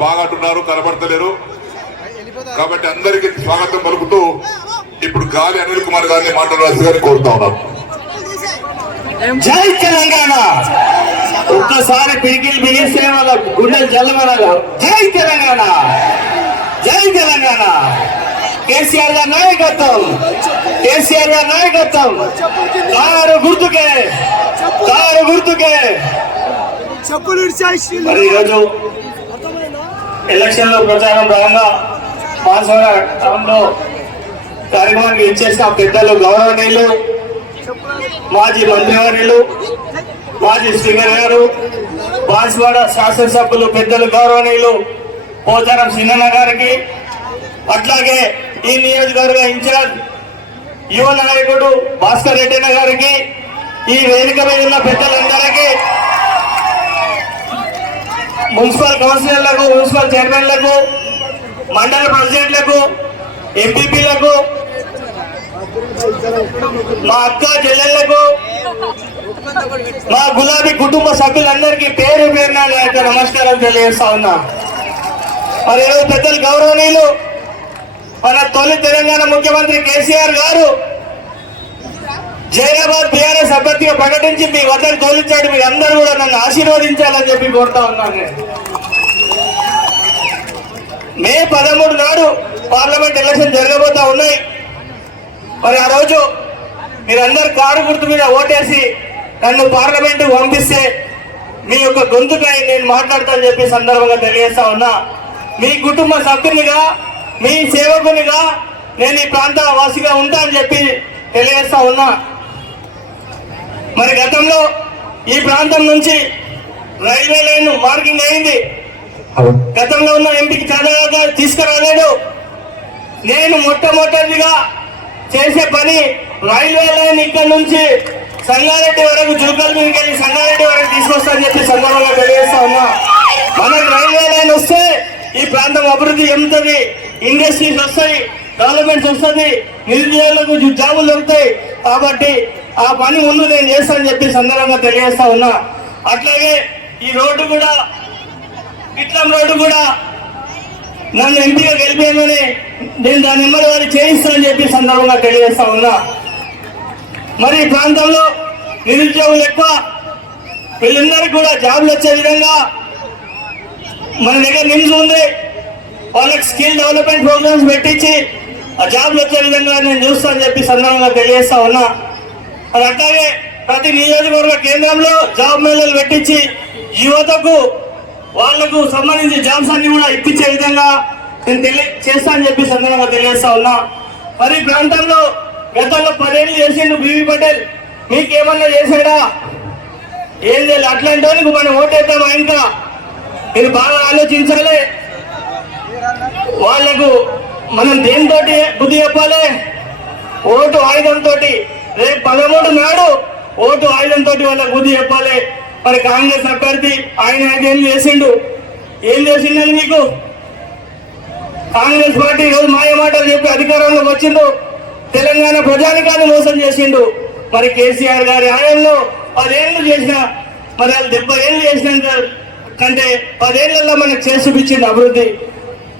బాగా అంటున్నారు కనబడతలేరు. కాబట్టి అందరికీ స్వాగతం పలుకుతూ ఇప్పుడు గాలి అనిల్ కుమార్ గారిని మాట్లాడాల్సి గారిని కోరుతా ఉన్నాం జై తెలంగాణ! ఒక్కసారి పిడికిలు బిగిస్తే వాళ్ళ గుండెలు జల్లమనగా జై తెలంగాణ! జై తెలంగాణ! కేసీఆర్ గారి నాయకత్వం! కేసీఆర్ గారి నాయకత్వం! కారు గుర్తుకే! కారు గుర్తుకే! చెప్పులు ఈరోజు ఎలక్షన్లో ప్రచారం భాగంగా మాసవర టౌన్లో కార్యక్రమానికి ఇచ్చేసిన పెద్దలు గౌరవనీయులు మాజీ మంత్రివర్యులు మాజీ స్పీకర్ గారు బాన్స్వాడ శాసనసభ్యులు పెద్దలు గౌరవనీయులు పోచారం సింగన్న గారికి అట్లాగే ఈ నియోజకవర్గ ఇన్ఛార్జ్ యువ నాయకుడు భాస్కర్ రెడ్డి గారికి ఈ వేదిక మీద ఉన్న పెద్దలందరికీ మున్సిపల్ కౌన్సిలర్లకు మున్సిపల్ చైర్మన్లకు మండల ప్రెసిడెంట్లకు ఎంపీపీలకు మా అక్క చెల్లెళ్ళకు మా గులాబీ కుటుంబ సభ్యులందరికీ పేరు పేరున నమస్కారం తెలియజేస్తా ఉన్నా. మరి ఈరోజు పెద్దలు గౌరవనీయులు మన తొలి తెలంగాణ ముఖ్యమంత్రి కేసీఆర్ గారు జైరాబాద్ బీఆర్ఎస్ అభ్యర్థిగా ప్రకటించి మీ వద్దకు తోలించాడు మీరు అందరూ కూడా నన్ను ఆశీర్వదించాలని చెప్పి కోరుతా ఉన్నాను నేను. మే పదమూడు నాడు పార్లమెంట్ ఎలక్షన్ జరగబోతా ఉన్నాయి. మరి ఆ రోజు మీరందరు కారు గుర్తు మీద ఓటేసి నన్ను పార్లమెంట్ పంపిస్తే మీ యొక్క గొంతుకై నేను మాట్లాడతానని చెప్పి సందర్భంగా తెలియజేస్తా ఉన్నా. మీ కుటుంబ సభ్యునిగా మీ సేవకునిగా నేను ఈ ప్రాంత వాసిగా ఉంటా అని చెప్పి తెలియజేస్తా ఉన్నా. మరి గతంలో ఈ ప్రాంతం నుంచి రైల్వే లైన్ మార్కింగ్ అయింది. గతంలో ఉన్న ఎంపీకి చంద్రబాబు తీసుకురాలేడు నేను మొట్టమొదటిగా చేసే పని రైల్వే లైన్ ఇక్కడ నుంచి సంగారెడ్డి వరకు జురుకల్ మీదకి వెళ్ళి సంగారెడ్డి వరకు తీసుకొస్తానని చెప్పి సందర్భంగా తెలియజేస్తా ఉన్నా. మనకు రైల్వే లైన్ వస్తే ఈ ప్రాంతం అభివృద్ధి చెందుతుంది ఇండస్ట్రీస్ వస్తాయి డెవలప్మెంట్స్ వస్తుంది నిరుద్యోగులకు జాబులు దొరుకుతాయి. కాబట్టి ఆ పని ముందు నేను చేస్తానని చెప్పి సందర్భంగా తెలియజేస్తా ఉన్నా. అట్లాగే ఈ రోడ్డు కూడా విట్లం రోడ్డు కూడా నన్ను ఎంపీగా గెలిపేయమని నేను దాని నెంబర్ వారి చేయిస్తానని చెప్పి సందర్భంగా తెలియజేస్తా ఉన్నా. మరి ఈ ప్రాంతంలో నిరుద్యోగులు ఎక్కువ వీళ్ళందరికీ కూడా జాబ్లు వచ్చే విధంగా మన దగ్గర నిమ్స్ ఉంది. వాళ్ళకి స్కిల్ డెవలప్మెంట్ ప్రోగ్రామ్స్ పెట్టించి ఆ జాబ్లు వచ్చే విధంగా నేను చూస్తానని చెప్పి సందర్భంగా తెలియజేస్తా ఉన్నా. అది అట్లాగే ప్రతి నియోజకవర్గ కేంద్రంలో జాబ్ మేళలు పెట్టించి యువతకు వాళ్ళకు సంబంధించి జాబ్స్ అన్ని కూడా ఇప్పించే విధంగా నేను తెలియ చేస్తా అని చెప్పి సందర్భంగా తెలియజేస్తా ఉన్నా. మరి ప్రాంతంలో గతంలో పదేళ్ళు చేసిండు బీవీ పటేల్. మీకేమన్నా చేశాడా? ఏం చేయాలి? అట్లాంటి వాళ్ళకి మనం ఓటేద్దాం ఇంకా? మీరు బాగా ఆలోచించాలి. వాళ్ళకు మనం దేనితోటి బుద్ధి చెప్పాలి? ఓటు ఆయుధంతో రేపు పదమూడు నాడు ఓటు ఆయుధంతో వాళ్ళకి బుద్ధి చెప్పాలి. మరి కాంగ్రెస్ అభ్యర్థి ఆయన ఏం చేసిండు? ఏం చేసిండని మీకు? కాంగ్రెస్ పార్టీ ఈరోజు మాయ మాటలు చెప్పి అధికారంలోకి వచ్చిండు. తెలంగాణ ప్రజానికాన్ని మోసం చేసిండు. మరి కేసీఆర్ గారి హయాంలో పదేళ్ళు చేసిన మరి వాళ్ళు డెబ్బై ఏళ్ళు చేసినా కంటే పదేళ్ళలో మనకు చేసి చూపించింది అభివృద్ధి.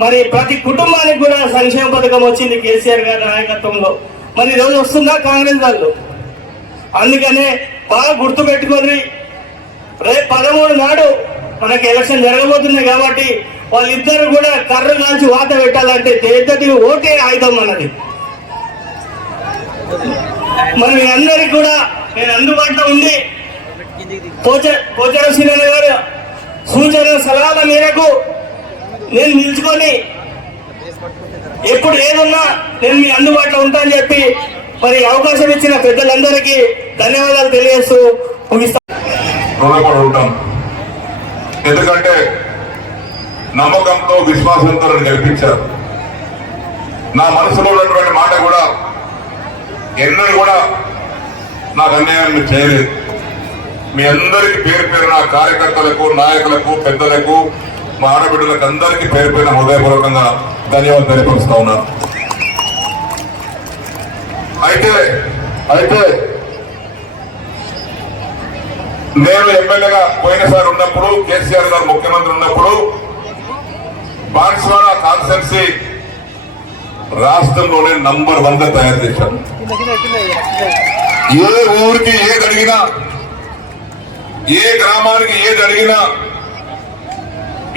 మరి ప్రతి కుటుంబానికి కూడా సంక్షేమ పథకం వచ్చింది కేసీఆర్ గారి నాయకత్వంలో. మరి ఈరోజు రోజు వస్తుందా కాంగ్రెస్ వాళ్ళు? అందుకనే బాగా గుర్తుపెట్టుకొని రేపు పదమూడు నాడు మనకి ఎలక్షన్ జరగబోతున్నాయి కాబట్టి వాళ్ళిద్దరు కూడా కర్ర కాల్చి వాత పెట్టాలంటే చేతటి ఓటే ఆయుధం అన్నది. మరి మీ అందరికి కూడా నేను అందుబాటులో ఉంది పోచ పోచార గారు సూచన సలహాల మేరకు నేను నిలుచుకొని ఎప్పుడు ఏదున్నా నేను మీ అందుబాటులో ఉంటానని చెప్పి మరి అవకాశం ఇచ్చిన పెద్దలందరికీ ధన్యవాదాలు తెలియజేస్తూ ఉంటాం. ఎందుకంటే నమ్మకంతో విశ్వాసంతో నన్ను గెలిపించారు. నా మనసులో ఉన్నటువంటి మాట కూడా ఎన్నడూ కూడా నాకు అన్యాయం చేయలేదు. మీ అందరికీ పేరు పేరు నా కార్యకర్తలకు నాయకులకు పెద్దలకు మా ఆడబిడ్డలకు అందరికీ పేరు హృదయపూర్వకంగా ధన్యవాదాలు తెలియపరుస్తా ఉన్నాను అయితే అయితే నేను ఎమ్మెల్యేగా పోయినసారి ఉన్నప్పుడు కేసీఆర్ గారు ముఖ్యమంత్రి ఉన్నప్పుడు బాన్స్వాడ కాన్సెన్సీ రాష్ట్రంలోనే నంబర్ వన్గా తయారు చేశారు. ఏ ఊరికి ఏది అడిగినా ఏ గ్రామానికి ఏది అడిగినా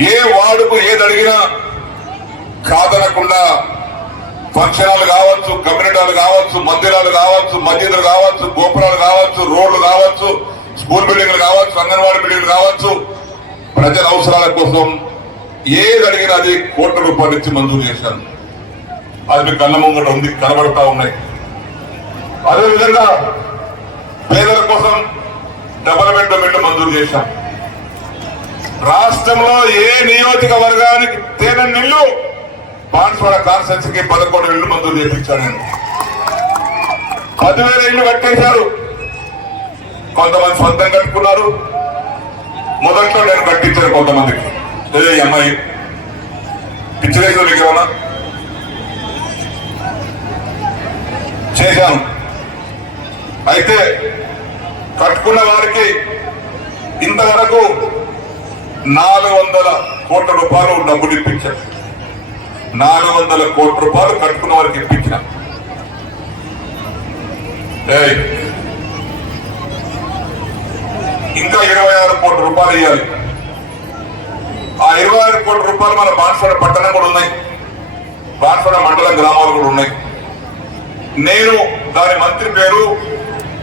ఏ వార్డుకు ఏది అడిగినా కాదనకుండా ఫంక్షన్ కావచ్చు కమ్యూనిటీలు కావచ్చు మందిరాలు కావచ్చు మసీదులు కావచ్చు గోపురాలు కావచ్చు రోడ్లు కావచ్చు స్కూల్ బిల్డింగ్లు కావచ్చు అంగన్వాడీ బిల్డింగ్లు కావచ్చు ప్రజల అవసరాల కోసం ఏది అడిగినా అది కోట్ల రూపాయలు ఇచ్చి మంజూరు చేశాను అది మీ కళ్ళ ముంగట ఉంది కనబడతా ఉన్నాయి. అదేవిధంగా పేదల కోసం డబల్ బెడ్రూమ్ మంజూరు చేశాం రాష్ట్రంలో ఏ నియోజకవర్గానికి తేన నిల్లు బాన్స్వాడ కాన్స్టెన్సీకి పదకొండు ఇళ్ళు మందులు చేయించాను నేను. పదివేల ఇళ్ళు కట్టేశారు. కొంతమంది సొంతం కట్టుకున్నారు. మొదట్లో నేను కట్టించాను కొంతమందికి. ఏ అమ్మాయి? పిచ్చిలేసిన మీకు ఏమన్నా? చేశాను. అయితే కట్టుకున్న వారికి ఇంతవరకు నాలుగు వందల కోట్ల రూపాయలు డబ్బులు ఇప్పించారు నాలుగు వందల కోట్ల రూపాయలు కట్టుకున్న వారికి ఇప్పించిన ఇంకా ఇరవై ఆరు కోట్ల రూపాయలు ఇవ్వాలి ఆ ఇరవై ఆరు కోట్ల రూపాయలు మన బాన్స్వాడ పట్టణం కూడా ఉన్నాయి. బాన్స్వాడ మండలం గ్రామాలు కూడా ఉన్నాయి. నేను దాని మంత్రి పేరు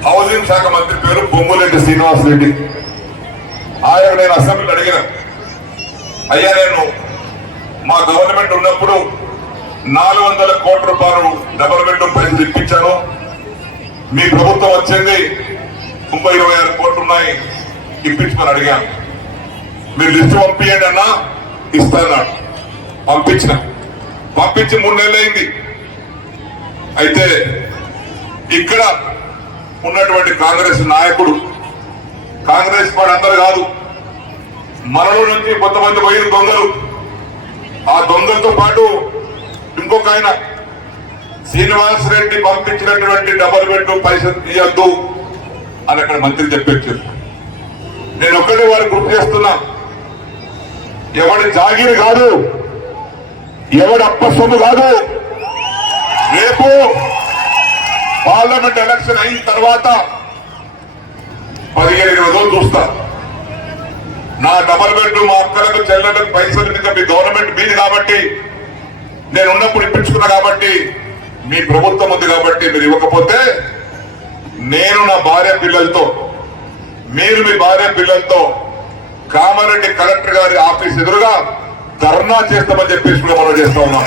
హౌసింగ్ శాఖ మంత్రి పేరు బొంగులెడ్డి శ్రీనివాస్ రెడ్డి ఆయన నేను అసెంబ్లీలో అడిగిన అయ్యా నేను మా గవర్నమెంట్ ఉన్నప్పుడు నాలుగు వందల కోట్ల రూపాయలు డెవలప్మెంట్ బెడ్రూమ్ పైసలు ఇప్పించాను. మీ ప్రభుత్వం వచ్చింది ఇంకో ఇరవై ఆరు కోట్లు ఉన్నాయి ఇప్పించమని అడిగాను. మీరు లిస్టు పంపించండి అన్నా ఇస్తాను పంపించిన. పంపించి మూడు నెలలు అయింది. అయితే ఇక్కడ ఉన్నటువంటి కాంగ్రెస్ నాయకుడు కాంగ్రెస్ పార్టీ అందరు కాదు. మనలో నుంచి కొంతమంది పోయిన దొంగలు. ఆ దొంగలతో పాటు ఇంకొక ఆయన శ్రీనివాస్ రెడ్డి పంపించినటువంటి డబల్ బెడ్రూమ్ పైసలు తీయద్దు అని అక్కడ మంత్రి చెప్పొచ్చారు నేను ఒక్కటే వారు గుర్తు చేస్తున్నా. ఎవడి జాగిరి కాదు ఎవడి అప్పసొమ్ము కాదు. రేపు పార్లమెంట్ ఎలక్షన్ అయిన తర్వాత పదిహేను ఇరవై రోజులు చూస్తా. నా డబల్ బెడ్రూమ్ మా అక్కలకు చెల్లెలకు పైసలు ఇంకా మీ గవర్నమెంట్ మీది కాబట్టి నేను ఉన్నప్పుడు ఇప్పించుకున్నా కాబట్టి మీ ప్రభుత్వం ఉంది కాబట్టి మీరు ఇవ్వకపోతే నేను నా భార్య పిల్లలతో మీరు మీ భార్య పిల్లలతో కామారెడ్డి కలెక్టర్ గారి ఆఫీస్ ఎదురుగా ధర్నా చేస్తామని చెప్పేసి కూడా మనం చేస్తా ఉన్నాం.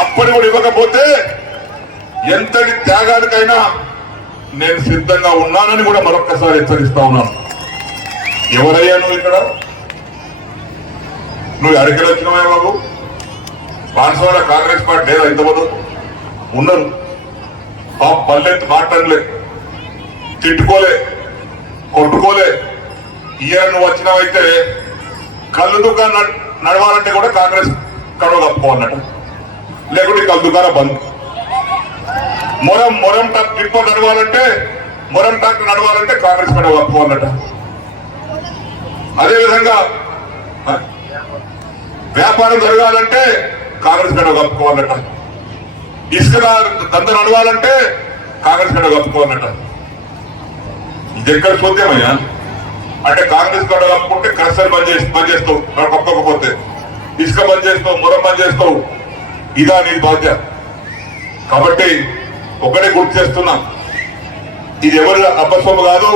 అప్పటి కూడా ఇవ్వకపోతే ఎంతటి త్యాగానికైనా నేను సిద్ధంగా ఉన్నానని కూడా మరొక్కసారి హెచ్చరిస్తా ఉన్నాను. ఎవరయ్యా నువ్వు ఇక్కడ? నువ్వు అడిగిన వచ్చినవే బాబు? బాన్సవాడ కాంగ్రెస్ పార్టీ లేదా ఇంతవరకు ఉన్నారు ఆ పల్లెత్తు మాట్లాడలే. తిట్టుకోలే. కొట్టుకోలే. ఇయర్ నువ్వు వచ్చినావైతే కళ్ళు దుకాణం నడవాలంటే కూడా కాంగ్రెస్ కడవ కప్పుకోవాలన్నట్టు లేకుంటే కళ్ళు దుకాణం బంద్. మొరం మొరం ట్రక్ ట్రిప్ నడవాలంటే మొరం టాక్ నడవాలంటే కాంగ్రెస్ కడవ కప్పుకోవాలన్నట్టు అదేవిధంగా వ్యాపారం జరగాలంటే కాంగ్రెస్ గడ కప్పుకోవాలట ఇసుక దంద నడవాలంటే కాంగ్రెస్ గడ కప్పుకోవాలట ఇది ఎక్కడ చూద్దామయ్యా అంటే కాంగ్రెస్ కూడా కప్పుకుంటే కరసరి బంద్ చేసి బంద్ చేస్తావు పక్కకపోతే. కప్పకపోతే ఇసుక బంద్ చేస్తావు మొరం బంద్ చేస్తావు. ఇదా నీ బాధ్యత. కాబట్టి ఒకటే గుర్తు చేస్తున్నా. ఇది ఎవరి అబ్బసొమ్ము కాదు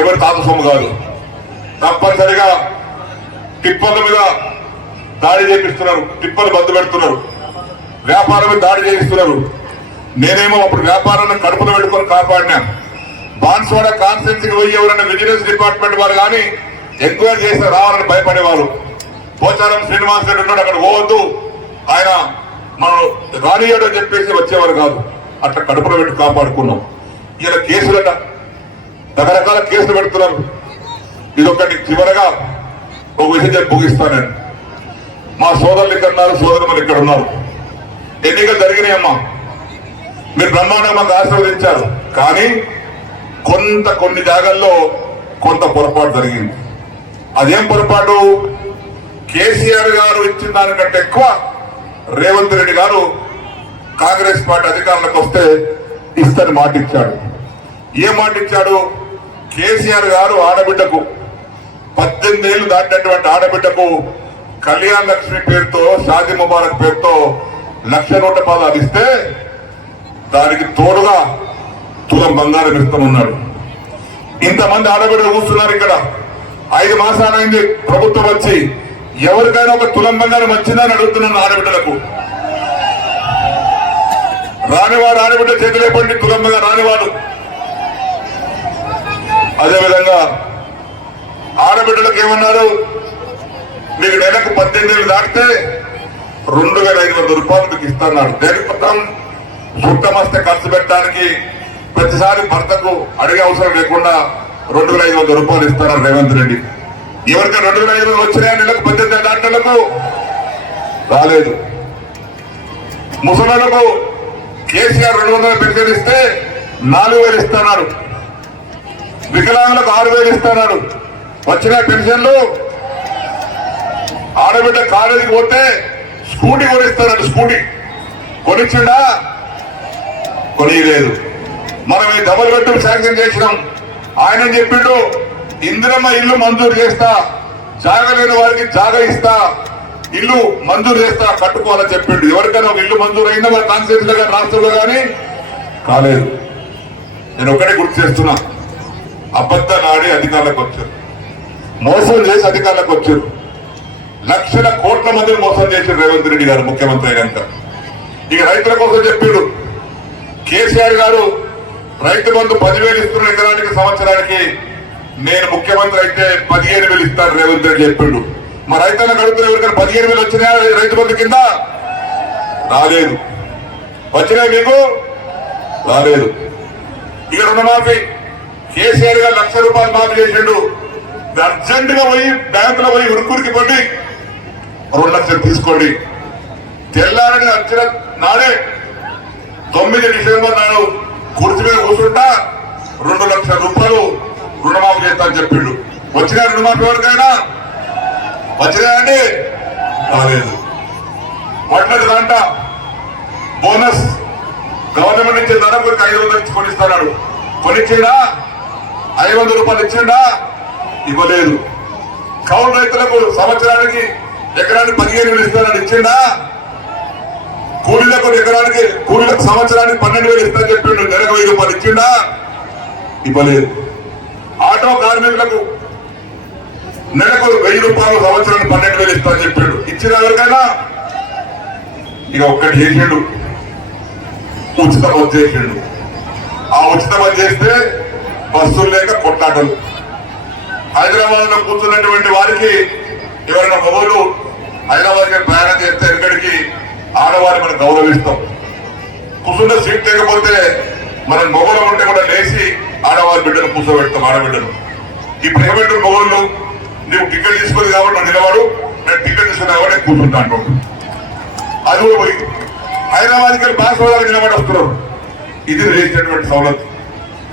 ఎవరి తాత సొమ్ము కాదు. తప్పనిసరిగా టిప్పర్ల మీద దాడి చేపిస్తున్నారు టిప్పర్లు బంద్ పెడుతున్నారు వ్యాపారం మీద దాడి చేయిస్తున్నారు నేనేమో అప్పుడు వ్యాపారాన్ని కడుపులో పెట్టుకొని కాపాడినా. బాన్స్వాడ కాన్స్టెన్సీకి పోయి ఎవరైనా విజిలెన్స్ డిపార్ట్మెంట్ వారు కానీ ఎంక్వైరీ చేస్తే రావాలని భయపడేవారు పోచారం శ్రీనివాస్ రెడ్డి ఉన్నాడు అక్కడ పోవద్దు. ఆయన మనం రానియడు చెప్పేసి వచ్చేవారు కాదు. అట్లా కడుపులో పెట్టి కాపాడుకున్నాం. ఇలా కేసులట రకరకాల కేసులు పెడుతున్నారు. ఇదొకటి చివరగా ఒక విషయం చెప్పి ముగిస్తానండి మా సోదరులు ఇక్కడ ఉన్నారు సోదరులు ఇక్కడ ఉన్నారు. ఎన్నికలు జరిగినాయమ్మా. మీరు బ్రహ్మాండంగా మాకు ఆశీర్వదించారు. కానీ కొంత కొన్ని జాగాల్లో కొంత పొరపాటు జరిగింది. అదేం పొరపాటు? కేసీఆర్ గారు ఇచ్చిన దానికంటే ఎక్కువ రేవంత్ రెడ్డి గారు కాంగ్రెస్ పార్టీ అధికారంలోకి వస్తే ఇస్తని మాట ఇచ్చాడు ఏ మాట ఇచ్చాడు కేసీఆర్ గారు ఆడబిడ్డకు పద్దెనిమిది ఏళ్ళు దాటినటువంటి ఆడబిడ్డకు కళ్యాణ్ లక్ష్మి పేరుతో షాది ముబారక్ పేరుతో లక్ష నూట పదాలు ఇస్తే దానికి తోడుగా తులం బంగారం ఇస్తామన్నాడు ఇంతమంది ఆడబిడ్డలు కూర్చున్నారు ఇక్కడ. ఐదు మాసాలైంది ప్రభుత్వం వచ్చి ఎవరికైనా ఒక తులం బంగారం వచ్చిందని అడుగుతున్నాను ఆడబిడ్డలకు. రానివాడు ఆడబిడ్డ చేతిలో పండి తులం రానివాడు అదేవిధంగా ఆడబిడ్డలకు ఏమన్నారు? మీకు నెలకు పద్దెనిమిది ఏళ్ళు దాటితే రెండు వేల ఐదు వందల రూపాయలు మీకు ఇస్తున్నాడు. దేనికి మొత్తం చుట్టమస్తే ఖర్చు పెట్టడానికి ప్రతిసారి భర్తకు అడిగే అవసరం లేకుండా రెండు వేల ఐదు వందల రూపాయలు ఇస్తున్నారు రేవంత్ రెడ్డి? ఎవరికి రెండు వేల ఐదు వందలు వచ్చినాయా నెలకు పద్దెనిమిది దాంట్లకు రాలేదు. ముసలులకు కేసీఆర్ రెండు వందల పెన్షన్ ఇస్తే నాలుగు వేలు ఇస్తున్నారు. వికలాంగులకు ఆరు వేలు ఇస్తున్నారు. వచ్చిన పెన్షన్లు ఆడబిడ్డ కాలేజీకి పోతే స్కూటీ కొనిస్తారంట స్కూటీ. కొనిచ్చిండా? కొనియలేదు. మనం ఈ డబుల్ బెడ్రూమ్ శాంక్షన్ చేసినాం. ఆయన చెప్పిండు? ఇందిరమ్మ ఇల్లు మంజూరు చేస్తా. జాగ లేని వారికి జాగ ఇస్తా. ఇల్లు మంజూరు చేస్తా కట్టుకోవాలని చెప్పిండు. ఎవరికైనా ఒక ఇల్లు మంజూరు అయిందా మన కాన్స్టిట్యూషన్లో కానీ రాష్ట్రంలో కానీ? కాలేదు. నేను ఒకటే గుర్తు చేస్తున్నా. అబద్ధాలు ఆడి అధికారులకు వచ్చారు. మోసం చేసి అధికారులకు వచ్చారు. లక్షల కోట్ల మందిని మోసం చేశారు రేవంత్ రెడ్డి గారు ముఖ్యమంత్రి అయినాక ఇక రైతుల కోసం చెప్పాడు. కేసీఆర్ గారు రైతు బంధు పదివేలు ఇస్తున్న ఎకరానికి సంవత్సరానికి నేను ముఖ్యమంత్రి అయితే పదిహేను వేలు ఇస్తాను రేవంత్ రెడ్డి చెప్పిండు. మా రైతన్న అడుగుతున్న ఎవరికైనా పదిహేను వేలు వచ్చినా రైతు బంధు కింద? రాలేదు. వచ్చినాయి మీకు? రాలేదు. ఇక రుణమాఫీ. కేసీఆర్ గారు లక్ష రూపాయలు మాఫీ చేసిండు. అర్జెంట్గా పోయి బ్యాంకులో పోయి ఉరుకురికి పడి. రెండు లక్షలు తీసుకోండి. తెల్లారని అర్చన నాడే తొమ్మిది డిసెంబర్ నాడు కుర్చీ మీద కూర్చుంటా రెండు లక్షల రూపాయలు రుణమాఫీ చేస్తా అని చెప్పిండు. వచ్చిన రుణమాఫీ ఎవరికైనా? వచ్చినాయండి రాలేదు. వడ్లది గంట బోనస్. గవర్నమెంట్ నుంచి ధనపురికి ఐదు వందలు ఇచ్చి కొనిస్తున్నాడు కొనిచ్చిండా ఐదు వందల రూపాయలు ఇచ్చిండా? ఇవ్వలేదు. కౌలు రైతులకు సంవత్సరానికి ఎకరానికి పదిహేను వేలు ఇస్తానని ఇచ్చిండా? కూలీలకు ఎకరానికి కూలీలకు సంవత్సరానికి పన్నెండు వేలు ఇస్తానని చెప్పిండు నెలకు వెయ్యి రూపాయలు ఇచ్చిండా? ఇవ్వలేదు. ఆటో కార్మికులకు నెలకు వెయ్యి రూపాయలు సంవత్సరానికి పన్నెండు వేలు ఇస్తా చెప్పాడు. ఇచ్చిన ఎవరికైనా? ఇక ఒక్కటి చేసిండు. ఉచిత బస్ చేసిండు. ఆ ఉచిత బస్ చేస్తే బస్సులు లేక కొట్లాటలు. హైదరాబాద్లో కూర్చున్నటువంటి వారికి ఎవరైనా మొగలు హైదరాబాద్కి ప్రయాణం చేస్తే ఇక్కడికి ఆడవారిని మనం గౌరవిస్తాం. కూర్చున్న సీట్ లేకపోతే మనం మొగలు ఉంటే కూడా లేచి ఆడవారి బిడ్డను కూర్చోబెడతాం ఆడబిడ్డను. ఇప్పుడు ఏమంటారు మొగళ్ళు నువ్వు టికెట్ తీసుకోదు కాబట్టి నిలవాడు నేను టికెట్ తీసుకున్నా కాబట్టి నేను కూర్చుంటా అది కూడా పోయి హైదరాబాద్కి వెళ్ళి బాన్సవాదానికి నిలబడి వస్తున్నారు ఇది చేసినటువంటి సౌలత్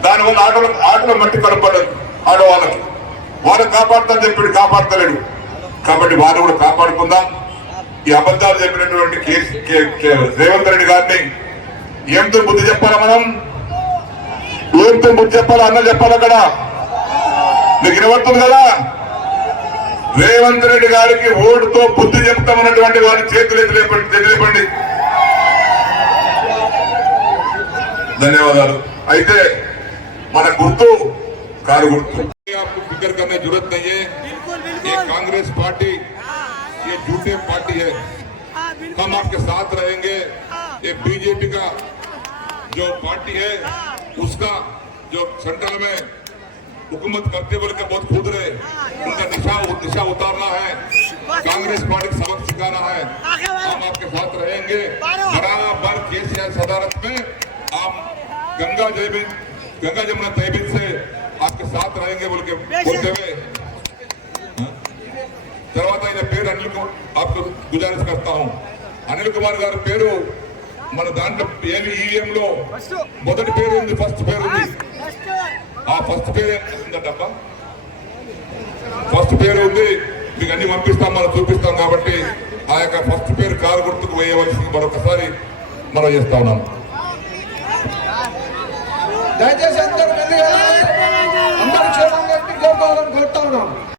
దానివల్ల ఆటోలో ఆటోలో మట్టి కనపడదు ఆడవాళ్ళకి. వాళ్ళు కాపాడుతా చెప్పి కాపాడతలేడు. కాబట్టి వాళ్ళు కూడా కాపాడుకుందాం. ఈ అబద్ధాలు చెప్పినటువంటి కేసు కే- రేవంత్ రెడ్డి గారిని ఏంతో బుద్ధి చెప్పాలా మనం? ఏంతో బుద్ధి చెప్పాలా? అన్న చెప్పాలి అక్కడ? మీకు వినబడుతుంది కదా? రేవంత్ రెడ్డి గారికి ఓటుతో బుద్ధి చెప్తామన్నటువంటి వారి చేతులు ఎత్తి లేపండి చేతులు లేపండి ధన్యవాదాలు అయితే మన గుర్తు కారు గుర్తు आपको फिक्र करने की जरूरत नहीं है ये कांग्रेस पार्टी ये झूठे पार्टी है हम आपके साथ रहेंगे ये बीजेपी का जो पार्टी है उसका जो सेंट्रल में हुकूमत करते बोल के बहुत खुद रहे उनका निशा निशा उतारना है कांग्रेस पार्टी को सबक सिखाना है हम आपके साथ रहेंगे बराबर केसीआर सदारत में आप गंगा जयबीन गंगा जमुना तहबीन से आपके साथ रहेंगे बोल के बोलते हुए हाँ? తర్వాత ఆయన పేరు అనిల్ కుమార్ आपको గుజారిస్ करता हूं అనిల్ కుమార్ గారి పేరు మన దాంట్లో ఏమి ఈవీఎం లో మొదటి పేరు ఉంది ఫస్ట్ పేరు ఉంది ఆ ఫస్ట్ పేరు ఉందటబ్బా ఫస్ట్ పేరు ఉంది. మీకు అన్ని పంపిస్తాం మనం చూపిస్తాం కాబట్టి ఆ యొక్క ఫస్ట్ పేరు కారు గుర్తుకు వేయవలసింది. మరొకసారి మనం చేస్తా ఉన్నాం. దయచేసి అందరూ అందరూ ఉన్నాం.